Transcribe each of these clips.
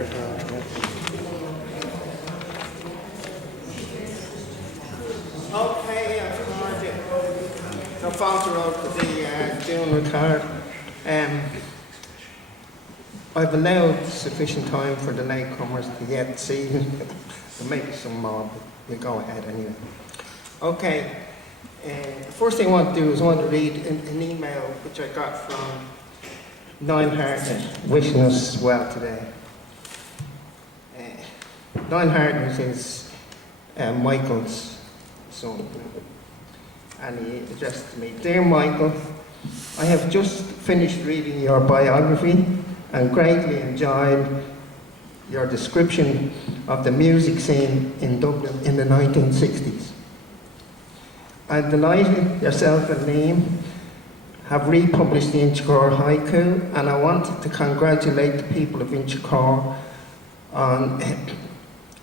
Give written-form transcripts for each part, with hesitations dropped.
Okay, I've heard it. So Falter out for the June record. I've allowed sufficient time for the latecomers to yet see. There may be some more, but we'll go ahead anyway. Okay, the first thing I want to do is I want to read an email which I got from Hartnett wishing us well today. Hartnett is Michael's son, and he addressed to me, "Dear Michael, I have just finished reading your biography and greatly enjoyed your description of the music scene in Dublin in the 1960s. I'm delighted yourself and Liam have republished the Inchicore Haiku, and I wanted to congratulate the people of Inchicore on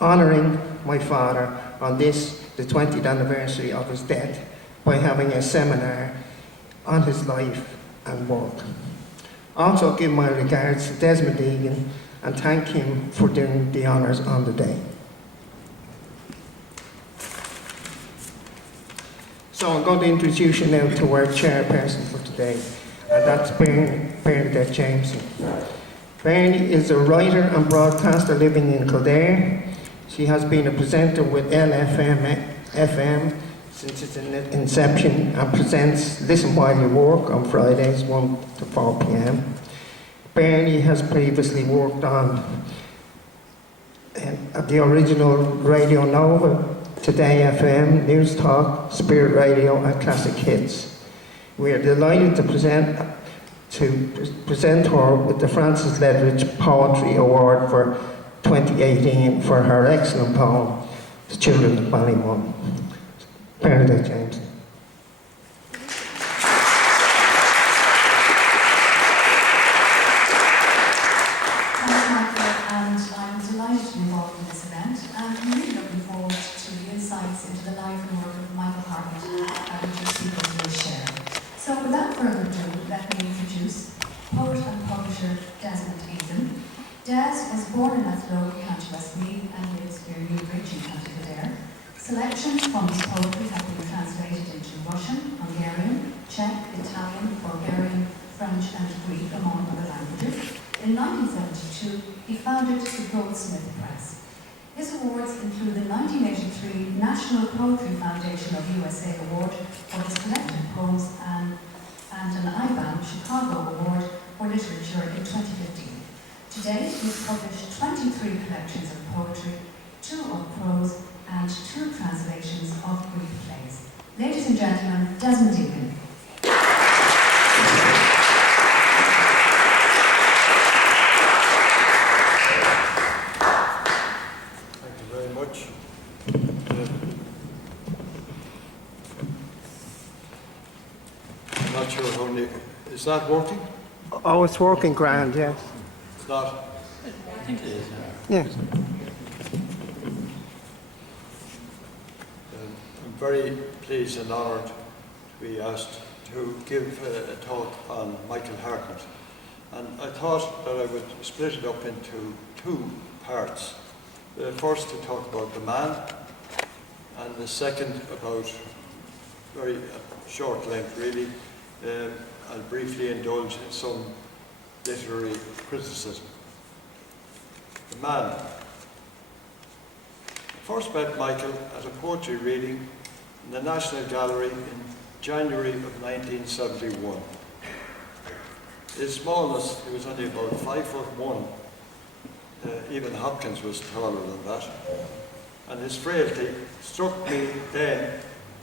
honouring my father on this, the 20th anniversary of his death, by having a seminar on his life and work. Also give my regards to Desmond Egan and thank him for doing the honours on the day." So I'm going to introduce you now to our chairperson for today, and that's Bernadette Jameson. Bernie is a writer and broadcaster living in Kildare. She has been a presenter with LFM since its inception and presents Listen While You Work on Fridays 1 to 4 p.m. Bernie has previously worked on the original Radio Nova, Today FM, News Talk, Spirit Radio and Classic Hits. We are delighted to present her with the Francis Ledridge Poetry Award for 2018 for her excellent poem, The Children of Ballymun. Bernadette Jameson. Thanks, Michael, and I'm delighted to be involved in this event, and I'm really looking forward to the insights into the life and work of Michael Hartnett that we just will share. So without further ado, let me introduce poet and publisher Desmond Egan. Des was born in Athlone, County Westmeath, and lives near Newbridge in County Kildare. Selections from his poetry have been translated into Russian, Hungarian, Czech, Italian, Bulgarian, French and Greek, among other languages. In 1972, he founded the Goldsmith Press. His awards include the 1983 National Poetry Foundation of USA Award for his collected poems and an IBAM Chicago Award for Literature in 2015. To date, he's published 23 collections of poetry, 2 of prose, and 2 translations of Greek plays. Ladies and gentlemen, Desmond Egan. Thank you very much. I'm not sure how is that working? Oh, it's working grand, yes. It's not? I think it is. Yes. I'm very pleased and honoured to be asked to give a talk on Michael Hartnett. And I thought that I would split it up into 2 parts. The first to talk about the man, and the second about, very short length really, I'll briefly indulge in some literary criticism. The man. I first met Michael at a poetry reading in the National Gallery in January of 1971. His smallness, he was only about 5'1". Even Hopkins was taller than that. And his frailty struck me then,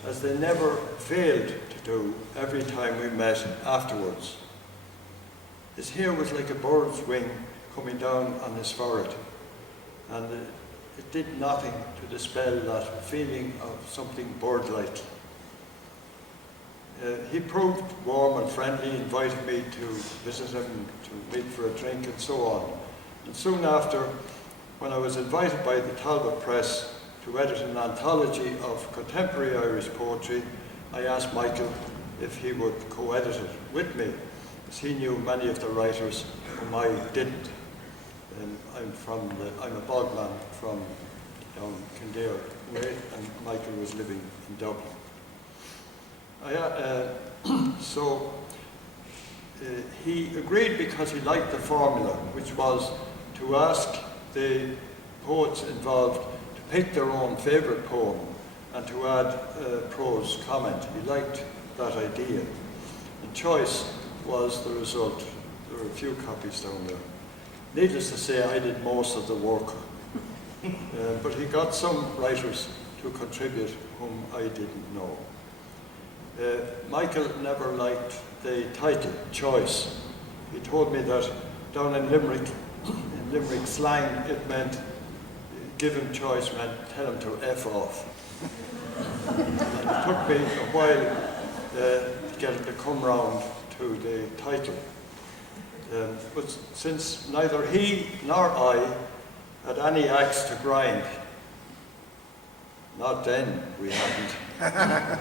as they never failed to do every time we met afterwards. His hair was like a bird's wing coming down on his forehead, and it did nothing to dispel that feeling of something bird-like. He proved warm and friendly, invited me to visit him, to meet for a drink and so on. And soon after, when I was invited by the Talbot Press to edit an anthology of contemporary Irish poetry, I asked Michael if he would co-edit it with me, as he knew many of the writers whom I didn't. I'm I'm a bogman from down Kildare way, and Michael was living in Dublin. He agreed because he liked the formula, which was to ask the poets involved to pick their own favourite poem and to add prose comment. He liked that idea. And choice was the result. There were a few copies down there. Needless to say, I did most of the work. But he got some writers to contribute whom I didn't know. Michael never liked the title, Choice. He told me that down in Limerick slang, it meant, give him choice meant tell him to F off. And it took me a while to get him to come round to the title. But since neither he nor I had any axe to grind, not then we hadn't,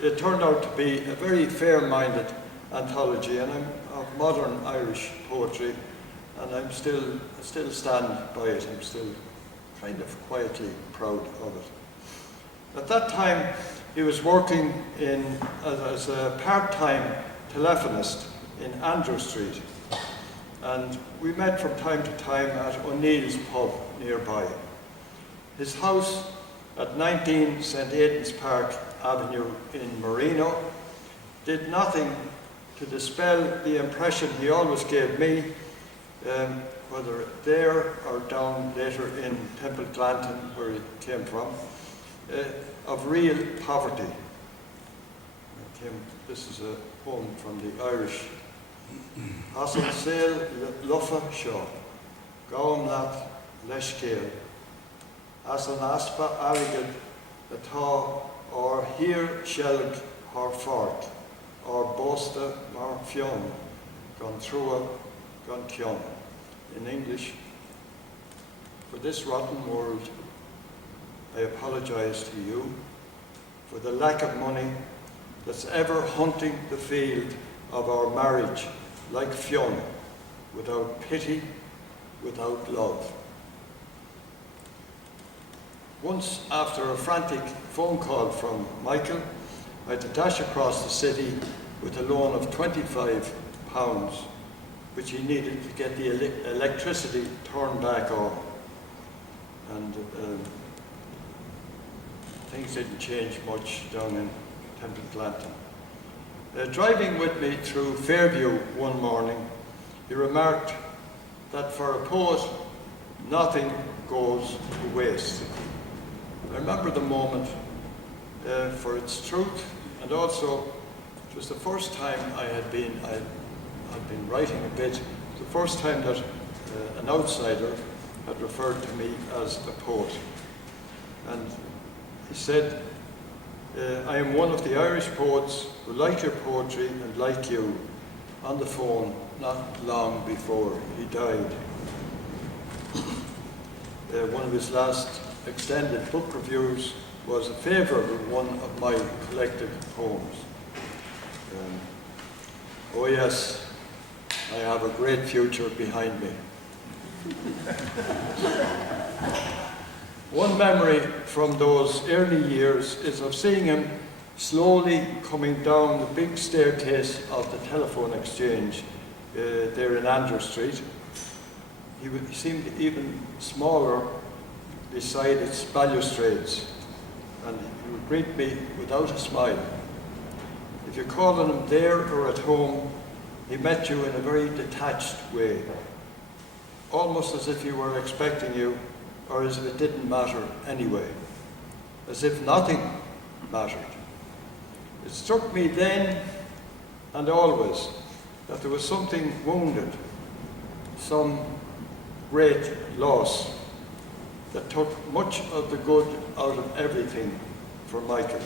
it turned out to be a very fair-minded anthology, and I'm of modern Irish poetry, and I still stand by it. I'm still kind of quietly proud of it. At that time, he was working as a part-time telephonist in Andrew Street, and we met from time to time at O'Neill's pub nearby. His house at 19 St. Aidan's Park Avenue in Marino did nothing to dispel the impression he always gave me, whether there or down later in Temple Glanton, where he came from, of real poverty. This is a poem from the Irish. As an sail luffa seo, gaum nat leiscéal, as an aspa aligad atá or here shelg har fart, or bosta mar fion, gan trua gan kion. In English, for this rotten world, I apologize to you for the lack of money that's ever hunting the field of our marriage like Fionn, without pity, without love. Once, after a frantic phone call from Michael, I had to dash across the city with a loan of £25, which he needed to get the electricity turned back on. And things didn't change much down in Temple Glanton. Driving with me through Fairview one morning, he remarked that for a poet, nothing goes to waste. I remember the moment for its truth, and also it was the first time I had been writing a bit, the first time that an outsider had referred to me as a poet. And he said, I am one of the Irish poets who like your poetry and like you, on the phone not long before he died. One of his last extended book reviews was a favourable one of my collected poems. Oh yes, I have a great future behind me. One memory from those early years is of seeing him slowly coming down the big staircase of the telephone exchange there in Andrew Street. He seemed even smaller beside its balustrades, and he would greet me without a smile. If you called on him there or at home, he met you in a very detached way, almost as if he were expecting you, or as if it didn't matter anyway, as if nothing mattered. It struck me then and always that there was something wounded, some great loss that took much of the good out of everything for Michael.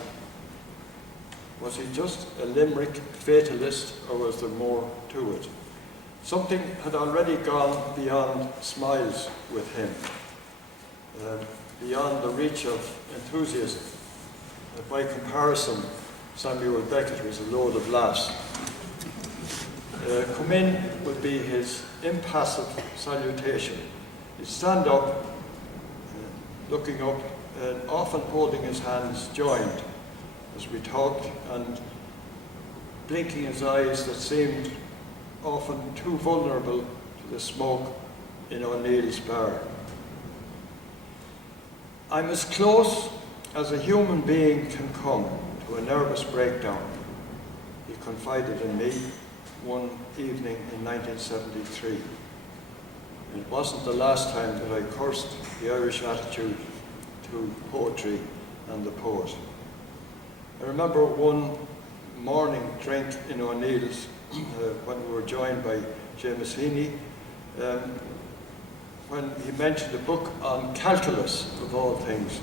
Was he just a Limerick fatalist, or was there more to it? Something had already gone beyond smiles with him, beyond the reach of enthusiasm. By comparison, Samuel Beckett was a load of laughs. Come in would be his impassive salutation, He'd stand up, looking up, and often holding his hands joined as we talked, and blinking his eyes that seemed often too vulnerable to the smoke in O'Neill's bar. I'm as close as a human being can come to a nervous breakdown, he confided in me one evening in 1973. It wasn't the last time that I cursed the Irish attitude to poetry and the poet. I remember one morning drink in O'Neill's when we were joined by James Heaney, when he mentioned a book on calculus, of all things,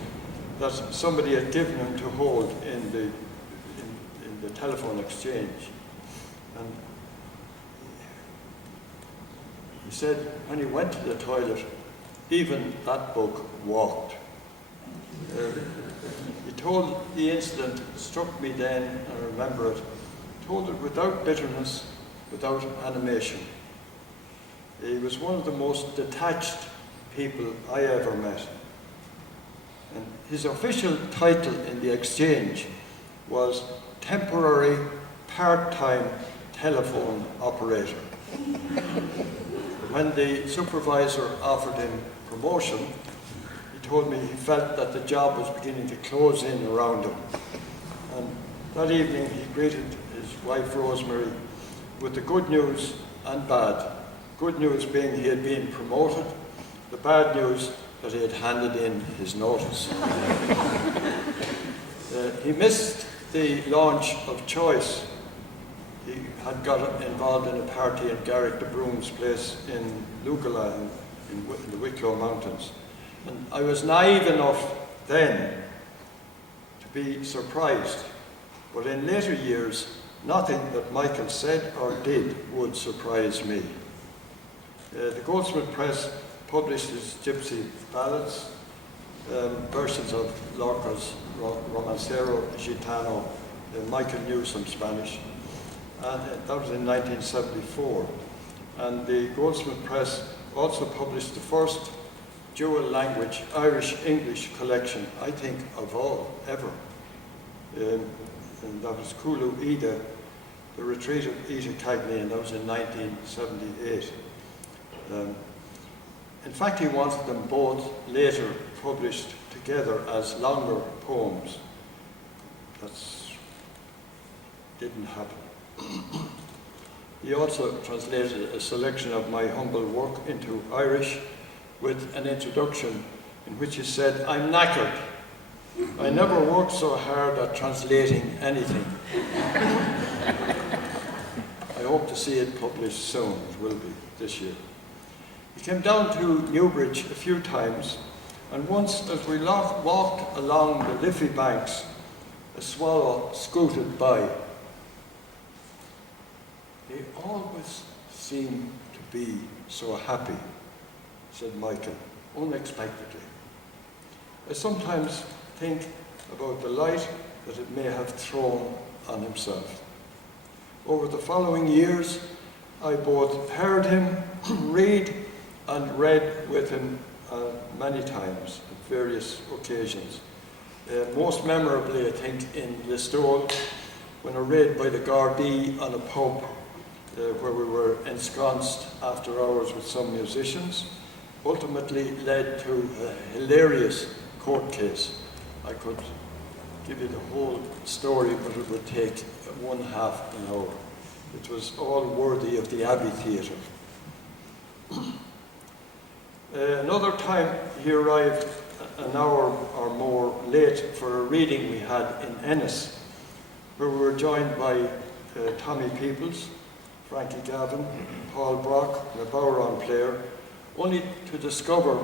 that somebody had given him to hold in the telephone exchange. And he said when he went to the toilet, even that book walked. He told the incident, struck me then, and I remember it, told it without bitterness, without animation. He was one of the most detached people I ever met. And his official title in the exchange was temporary part-time telephone operator. When the supervisor offered him promotion, he told me he felt that the job was beginning to close in around him. And that evening he greeted his wife Rosemary with the good news and bad. Good news being he had been promoted, the bad news that he had handed in his notice. He missed the launch of Choice. He had got involved in a party at Garrick de Broom's place in Lugala in the Wicklow Mountains. And I was naive enough then to be surprised, but in later years, nothing that Michael said or did would surprise me. The Goldsmith Press published his gypsy ballads, versions of Lorca's Romancero Gitano. Michael knew some Spanish, and that was in 1974. And the Goldsmith Press also published the first dual language Irish-English collection, I think, of all, ever. And that was Kulu Ida, The Retreat of Ida Cagney, and that was in 1978. In fact, he wanted them both later published together as longer poems. That didn't happen. He also translated a selection of my humble work into Irish with an introduction in which he said, "I'm knackered. I never worked so hard at translating anything." I hope to see it published soon. It will be this year. He came down to Newbridge a few times, and once as we walked along the Liffey banks, a swallow scooted by. "They always seem to be so happy," said Michael, unexpectedly. I sometimes think about the light that it may have thrown on himself. Over the following years, I both heard him read and read with him many times at various occasions. Most memorably, I think, in Listowel, when I read by the Gardaí on a pub where we were ensconced after hours with some musicians, ultimately led to a hilarious court case. I could give you the whole story, but it would take 1/2 an hour. It was all worthy of the Abbey Theatre. Another time he arrived an hour or more late for a reading we had in Ennis, where we were joined by Tommy Peoples, Frankie Gavin, Paul Brock, and a Bowron player, only to discover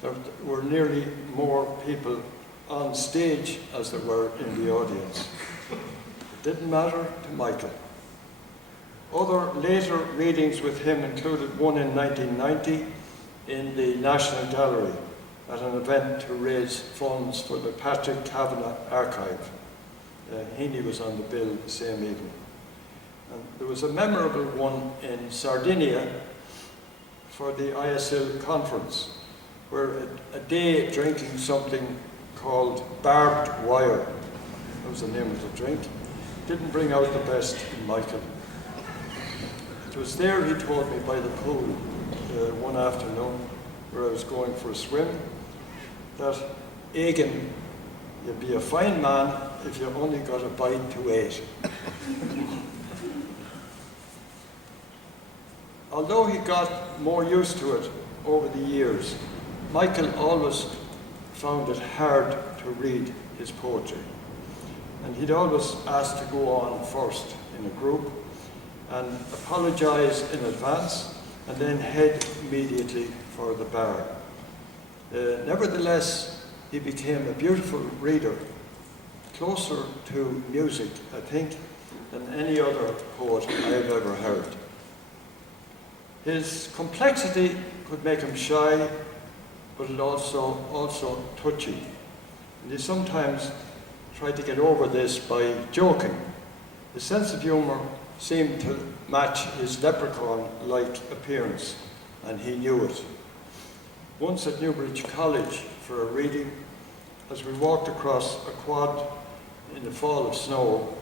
that there were nearly more people on stage as there were in the audience. It didn't matter to Michael. Other later readings with him included one in 1990 in the National Gallery at an event to raise funds for the Patrick Kavanagh Archive. Heaney was on the bill the same evening. And there was a memorable one in Sardinia for the ISIL conference, were a day drinking something called barbed wire. That was the name of the drink. Didn't bring out the best in Michael. It was there, he told me, by the pool one afternoon where I was going for a swim, that Egan, you'd be a fine man if you only got a bite to eat. Although he got more used to it over the years, Michael always found it hard to read his poetry. And he'd always ask to go on first in a group and apologise in advance and then head immediately for the bar. Nevertheless, he became a beautiful reader, closer to music, I think, than any other poet I've ever heard. His complexity could make him shy, but it also touchy. And he sometimes tried to get over this by joking. His sense of humour seemed to match his leprechaun-like appearance, and he knew it. Once at Newbridge College for a reading, as we walked across a quad in the fall of snow,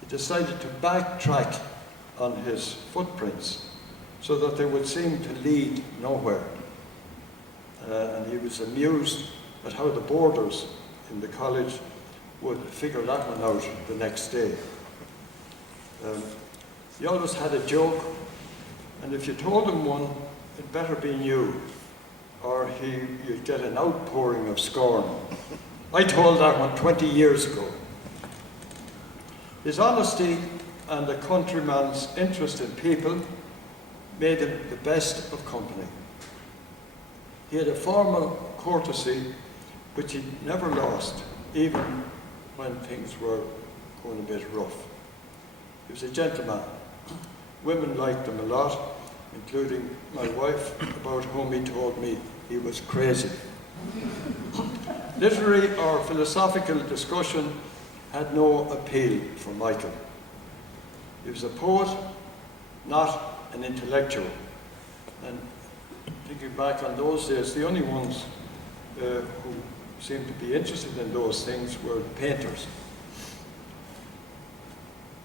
he decided to backtrack on his footprints so that they would seem to lead nowhere. And he was amused at how the boarders in the college would figure that one out the next day. He always had a joke, and if you told him one, it better be new, or you'd get an outpouring of scorn. I told that one 20 years ago. His honesty and a countryman's interest in people made him the best of company. He had a formal courtesy which he never lost, even when things were going a bit rough. He was a gentleman. Women liked him a lot, including my wife, about whom he told me he was crazy. Literary or philosophical discussion had no appeal for Michael. He was a poet, not an intellectual. And thinking back on those days, the only ones who seemed to be interested in those things were painters.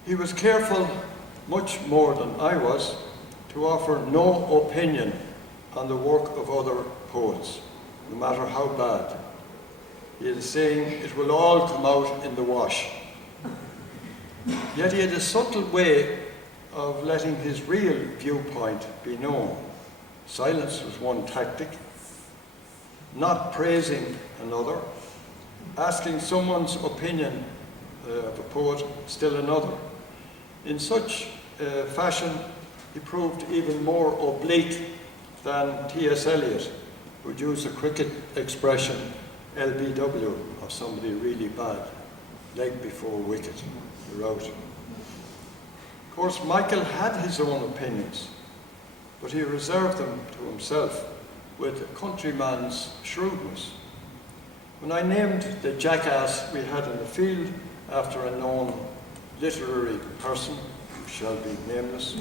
He was careful, much more than I was, to offer no opinion on the work of other poets, no matter how bad. He had a saying, it will all come out in the wash. Yet he had a subtle way of letting his real viewpoint be known. Silence was one tactic, not praising another, asking someone's opinion of a poet still another. In such fashion, he proved even more oblique than T.S. Eliot, who'd use a cricket expression, LBW, of somebody really bad, leg before wicket, you're out. Of course, Michael had his own opinions, but he reserved them to himself with a countryman's shrewdness. When I named the jackass we had in the field after a known literary person, who shall be nameless,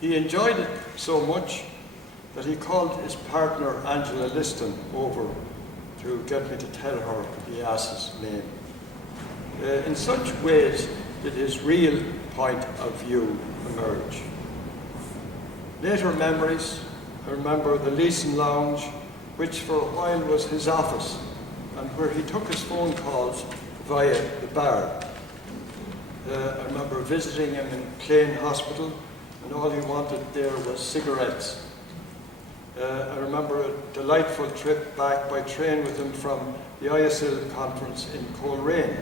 he enjoyed it so much that he called his partner Angela Liston over to get me to tell her the ass's name. In such ways did his real point of view emerge. Later memories, I remember the Leeson Lounge, which for a while was his office, and where he took his phone calls via the bar. I remember visiting him in Clane Hospital, and all he wanted there was cigarettes. I remember a delightful trip back by train with him from the ISL conference in Coleraine.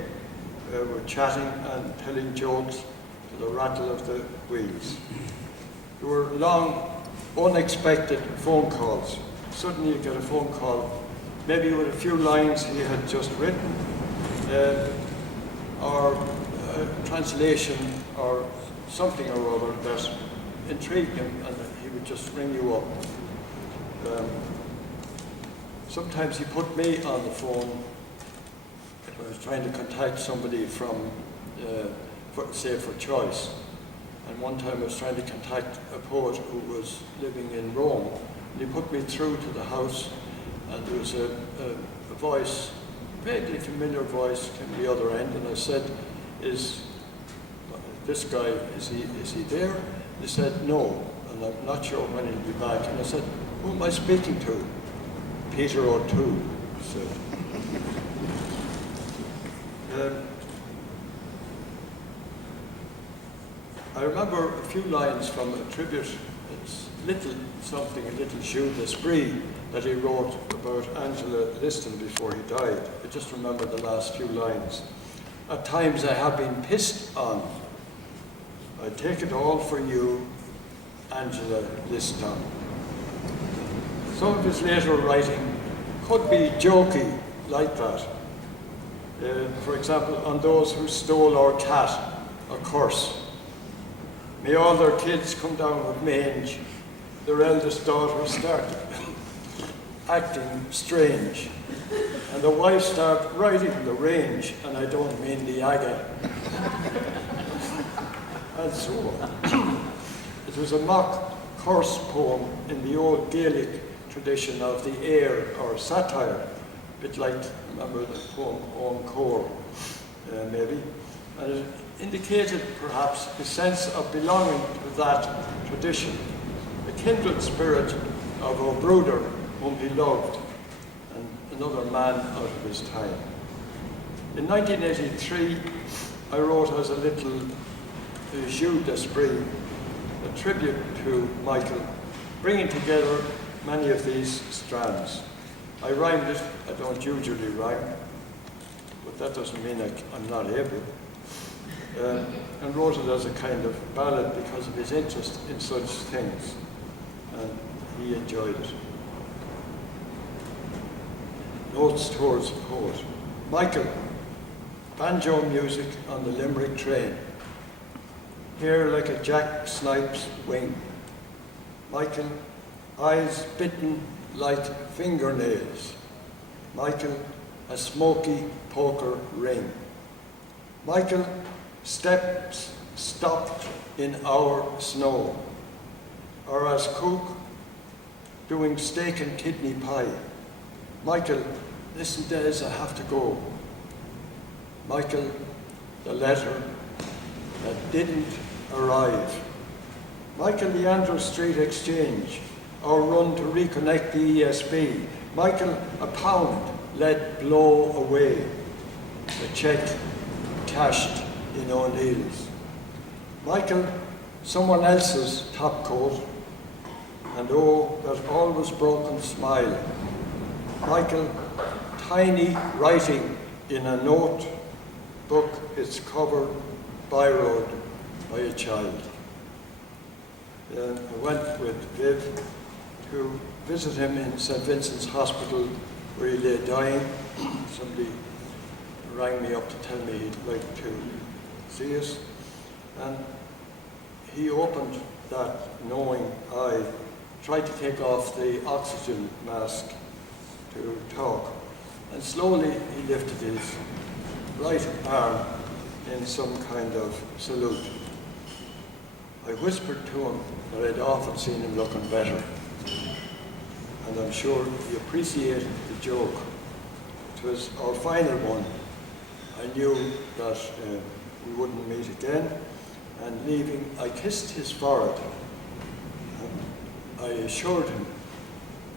We're chatting and telling jokes to the rattle of the wheels. There were long, unexpected phone calls. Suddenly you get a phone call, maybe with a few lines he had just written, or a translation or something or other that intrigued him, and he would just ring you up. Sometimes he put me on the phone if I was trying to contact somebody from, for choice. And one time I was trying to contact a poet who was living in Rome, and he put me through to the house, and there was a voice, vaguely familiar voice, came to the other end, and I said, "Is this guy, is he there?" He said, "No, and I'm not sure when he'll be back." And I said, "Who am I speaking to?" "Peter O'Toole," he said. I remember a few lines from a tribute, it's a little jeu d'esprit that he wrote about Angela Liston before he died. I just remember the last few lines. "At times I have been pissed on. I take it all for you, Angela Liston." Some of his later writing could be jokey like that. For example, "On those who stole our cat, a curse. May all their kids come down with mange. Their eldest daughter start acting strange. And the wife start riding the range, and I don't mean the aga." And so on. It was a mock curse poem in the old Gaelic tradition of the air or satire, a bit like, remember the poem Encore, maybe. And it indicated perhaps a sense of belonging to that tradition, the kindred spirit of a brother whom he loved, and another man out of his time. In 1983, I wrote as a little jeu d'esprit, a tribute to Michael, bringing together many of these strands. I rhymed it. I don't usually rhyme, but that doesn't mean I'm not able. And wrote it as a kind of ballad because of his interest in such things, and he enjoyed it. Notes towards a poet. Michael, banjo music on the Limerick train. Hair like a jack snipe's wing. Michael, eyes bitten like fingernails. Michael, a smoky poker ring. Michael, steps stopped in our snow, or as cook doing steak and kidney pie. Michael, listen, Des, I have to go. Michael, the letter that didn't arrive. Michael, the Andrew Street Exchange, our run to reconnect the ESB. Michael, a pound let blow away. A check cashed in O'Neill's. Michael, someone else's top coat, and oh, that always broken smile. Michael, tiny writing in a note book, its cover borrowed by a child. I went with Viv to visit him in St. Vincent's Hospital where he lay dying. Somebody rang me up to tell me he'd like to see us. And he opened that knowing eye, tried to take off the oxygen mask to talk. And slowly he lifted his right arm in some kind of salute. I whispered to him that I'd often seen him looking better. And I'm sure he appreciated the joke. It was our final one. I knew that we wouldn't meet again. And leaving, I kissed his forehead. I assured him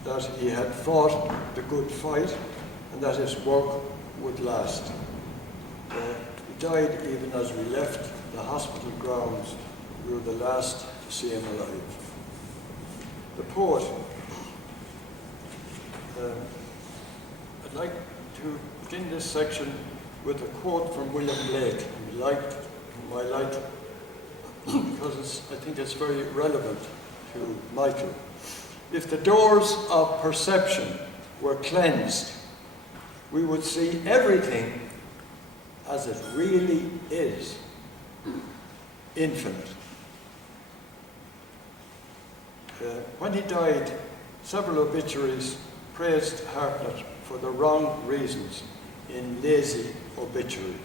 that he had fought the good fight and that his work would last. He died even as we left the hospital grounds. We were the last to see him alive. The poet. I'd like to begin this section with a quote from William Blake, whom I like because I think it's very relevant to Michael. If the doors of perception were cleansed, we would see everything as it really is, infinite. When he died, several obituaries praised Hartnett for the wrong reasons in lazy obituaries.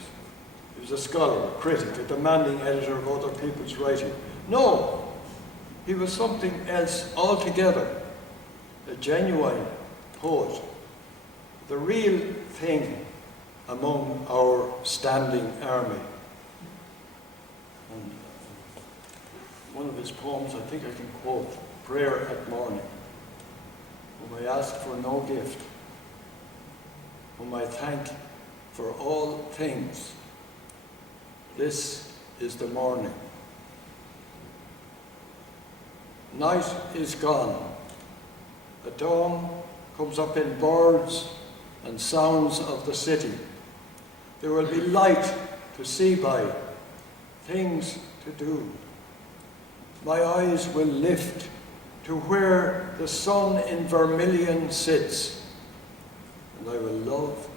He was a scholar, a critic, a demanding editor of other people's writing. No, he was something else altogether, a genuine poet the real thing among our standing army. And one of his poems, I think I can quote, Prayer at Morning, whom I ask for no gift, whom I thank for all things. This is the morning. Night is gone. The dawn comes up in birds and sounds of the city. There will be light to see by, things to do. My eyes will lift to where the sun in vermilion sits, and I will love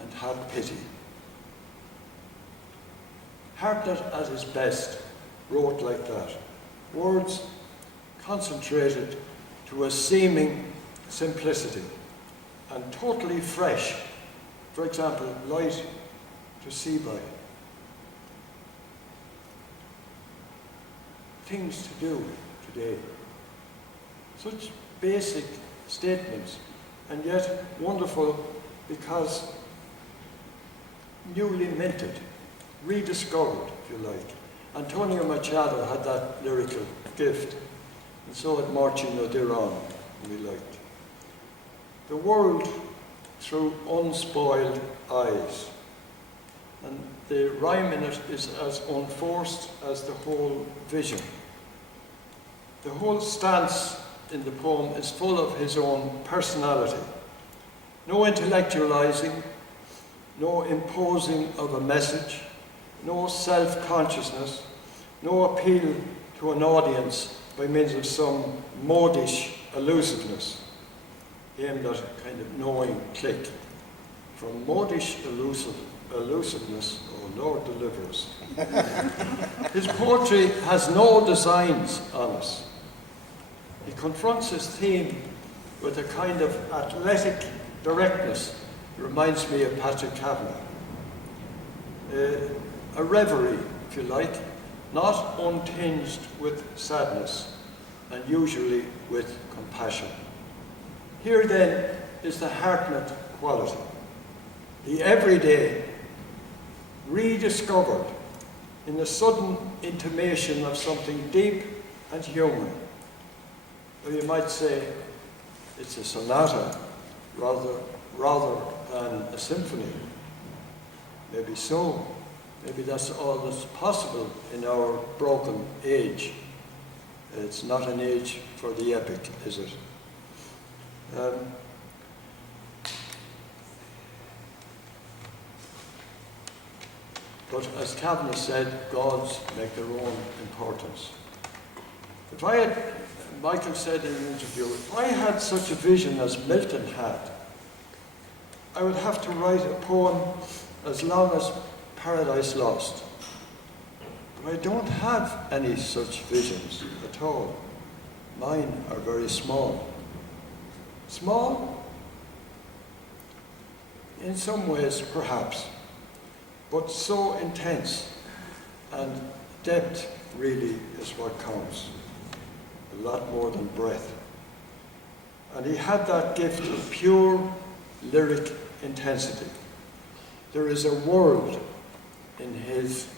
and have pity. Hartnett at his best wrote like that. Words concentrated to a seeming simplicity and totally fresh. For example, light to see by. Things to do today. Such basic statements, and yet wonderful because newly minted, rediscovered, if you like. Antonio Machado had that lyrical gift, and so had Marcino Diron, we liked. The world through unspoiled eyes. And the rhyme in it is as unforced as the whole vision. The whole stance in the poem is full of his own personality. No intellectualizing, no imposing of a message, no self-consciousness, no appeal to an audience by means of some modish elusiveness, aimed at a kind of knowing click. From modish elusiveness, oh Lord deliver us. His poetry has no designs on us. He confronts his theme with a kind of athletic directness. It reminds me of Patrick Kavanagh. A reverie, if you like, not untinged with sadness, and usually with compassion. Here then is the Hartnett quality, the everyday, rediscovered in the sudden intimation of something deep and human. Or you might say it's a sonata rather than a symphony. Maybe so. Maybe that's all that's possible in our broken age. It's not an age for the epic, is it? But as Kavanagh said, gods make their own importance. Michael said in an interview, if I had such a vision as Milton had, I would have to write a poem as long as Paradise Lost. But I don't have any such visions at all. Mine are very small. Small? In some ways, perhaps, but so intense, and depth really is what counts. A lot more than breadth. And he had that gift of pure lyric intensity. There is a world in his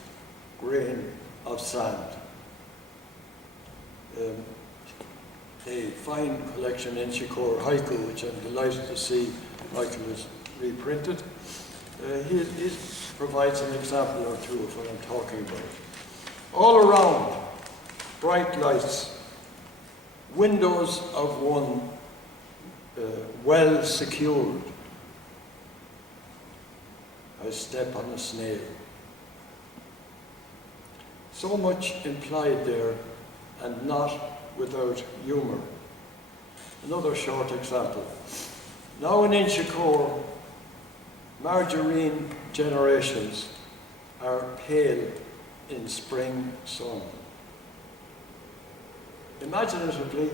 grain of sand. A fine collection, Inchicore haiku, which I'm delighted to see Michael has reprinted. He provides an example or two of what I'm talking about. All around, bright lights, windows of one well secured. I step on a snail. So much implied there, and not without humour. Another short example. Now in Inchicore, margarine generations are pale in spring sun. Imaginatively,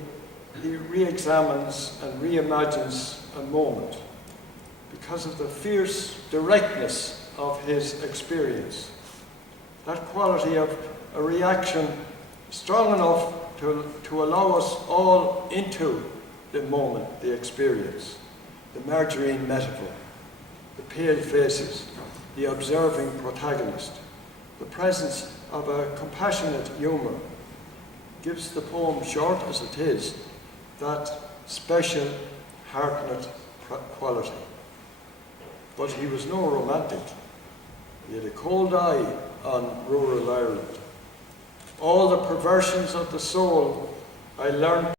he re-examines and reimagines a moment because of the fierce directness of his experience. That quality of a reaction strong enough to allow us all into the moment, the experience. the margarine metaphor, the pale faces, the observing protagonist, the presence of a compassionate humour gives the poem, short as it is, that special Hartnett quality. But he was no romantic. He had a cold eye on rural Ireland. All the perversions of the soul I learnt